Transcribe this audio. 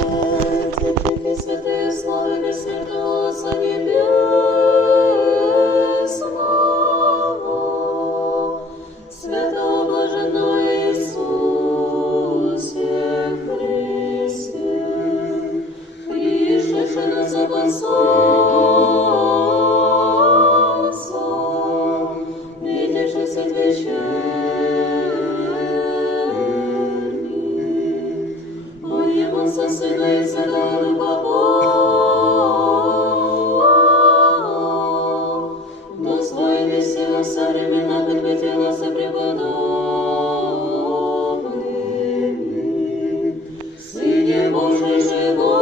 Тихий святые славы бессмертного Отца Небесного, святого блаженного Иисусе Христе, пришедший на запад солнца, видевший свет вечерний, уемался Сына и Святого Духа Бога, достоин всего современно подветилось преподобными, Сыне Божий живой,